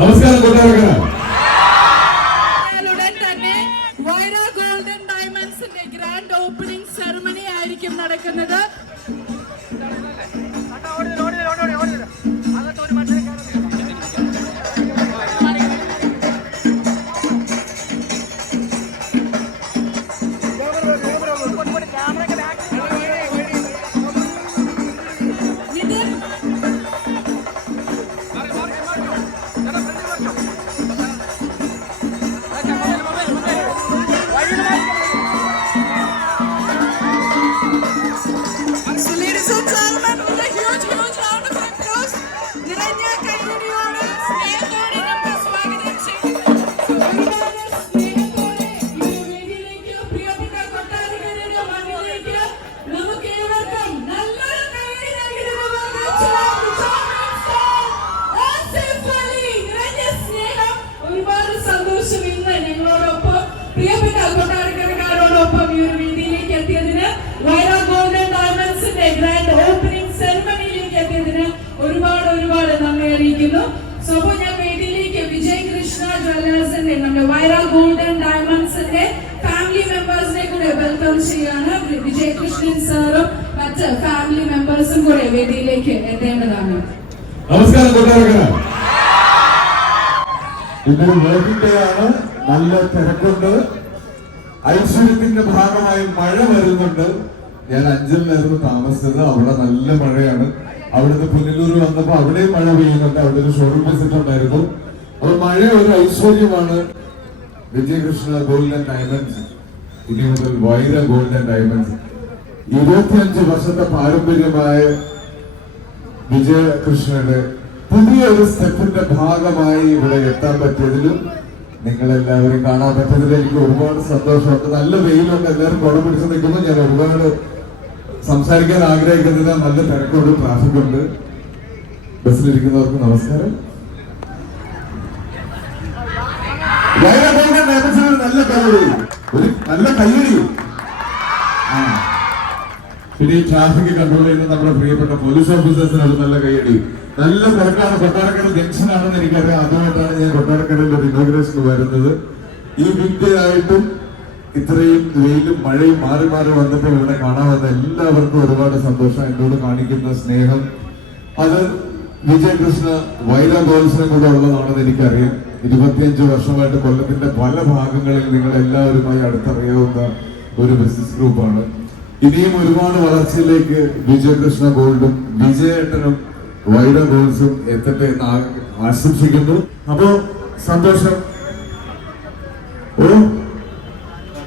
നമസ്കാരം കൊട്ടാരക്കര. ഗോൾഡൻ ഡയമണ്ട്സിന്റെ grand opening ആയിരിക്കും നടക്കുന്നത്. നമ്മുടെ വൈറ ഗോൾഡൻ ഡയമണ്ട്സിന്റെ ഫാമിലി മെമ്പേഴ്സിനെ കൂടെ വെൽക്കം ചെയ്യാണ് വിജയകൃഷ്ണൻ സാറും മറ്റ് ഫാമിലി മെമ്പേഴ്സും കൂടെ വേദിയിലേക്ക് എത്തേണ്ടതാണ്. നമസ്കാരം ഇന്നൊരു വർക്കിംഗ് ഡേ ആണ്. നല്ല തിരക്കുണ്ട്. ഐശ്വര്യത്തിന്റെ ഭാഗമായി മഴ വരുന്നുണ്ട്. ഞാൻ അഞ്ചലിലായിരുന്നു താമസിച്ചത്. അവിടെ നല്ല മഴയാണ്. അവിടുന്ന് പുനലൂർ വന്നപ്പോ അവിടെയും മഴ പെയ്യുന്നുണ്ട്. അവിടെ ഒരു ഷോറൂം വിസിറ്റ് ഉണ്ടായിരുന്നു. അപ്പൊ മഴ ഒരു ഐശ്വര്യമാണ് വിജയകൃഷ്ണ ഗോൾഡൻ ഡയമണ്ട്സ്. ഇനി മുതൽ വൈര ഗോൾഡ് ആൻഡ് ഡയമണ്ട്സ്. ഇരുപത്തിയഞ്ച് വർഷത്തെ പാരമ്പര്യമായ വിജയകൃഷ്ണയുടെ പുതിയ ഒരു സ്റ്റെപ്പിന്റെ ഭാഗമായി ഇവിടെ എത്താൻ പറ്റിയതിലും നിങ്ങളെല്ലാവരും കാണാൻ പറ്റുന്നതിൽ എനിക്ക് ഒരുപാട് സന്തോഷമുണ്ട് നല്ല വെയിലുണ്ട്. എല്ലാവരും കുട പിടിച്ച് നിൽക്കുന്നു. ഞാൻ ഒരുപാട് സംസാരിക്കാൻ ആഗ്രഹിക്കുന്നില്ല. നല്ല തിരക്കുണ്ട്. ട്രാഫിക് ഉണ്ട് ബസ്സിലിരിക്കുന്നവർക്ക് നമസ്കാരം. നല്ല ഒരു നല്ല കൈയടി ആ. പിന്നെ ഈ ട്രാഫിക് കൺട്രോൾ ചെയ്യുന്ന നമ്മുടെ പ്രിയപ്പെട്ട പോലീസ് ഓഫീസേഴ്സിനോട് നല്ല കൈയടി നല്ല തിരക്കാണ്. കൊട്ടാരക്കര ജംഗ്ഷൻ ആണെന്ന് എനിക്കറിയാം. അതുകൊണ്ടാണ് ഞാൻ കൊട്ടാരക്കരയിൽ ഒരു ഇനോഗ്രേഷൻ വരുന്നത്. ഈ ബിഗ് ഡേ ആയിട്ടും ഇത്രയും വെയിലും മഴയും മാറി മാറി വന്നപ്പോൾ ഇവിടെ കാണാൻ വന്ന എല്ലാവർക്കും ഒരുപാട് സന്തോഷം. എന്നോട് കാണിക്കുന്ന സ്നേഹം. അത് വിജയകൃഷ്ണ വൈലാ ഗോൾസിനെ കൂടെ ഉള്ളതാണെന്ന് എനിക്കറിയാം. ഇരുപത്തിയഞ്ച് വർഷമായിട്ട് കൊല്ലത്തിന്റെ പല ഭാഗങ്ങളിൽ നിങ്ങൾ എല്ലാവരുമായി അടുത്തറിയാവുന്ന ഒരു ബിസിനസ് ഗ്രൂപ്പാണ് ഇനിയും ഒരുപാട് വളർച്ചയിലേക്ക് വിജയകൃഷ്ണ ഗോൾഡും വിജയേട്ടനും വൈഡ ഗോൾസും എത്തട്ടെ എന്ന് ആശംസിക്കുന്നു. അപ്പോ സന്തോഷം. ഓ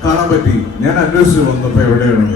കാണാൻ പറ്റി. ഞാൻ അന്വേഷിച്ചു വന്നപ്പോ എവിടെയാണ്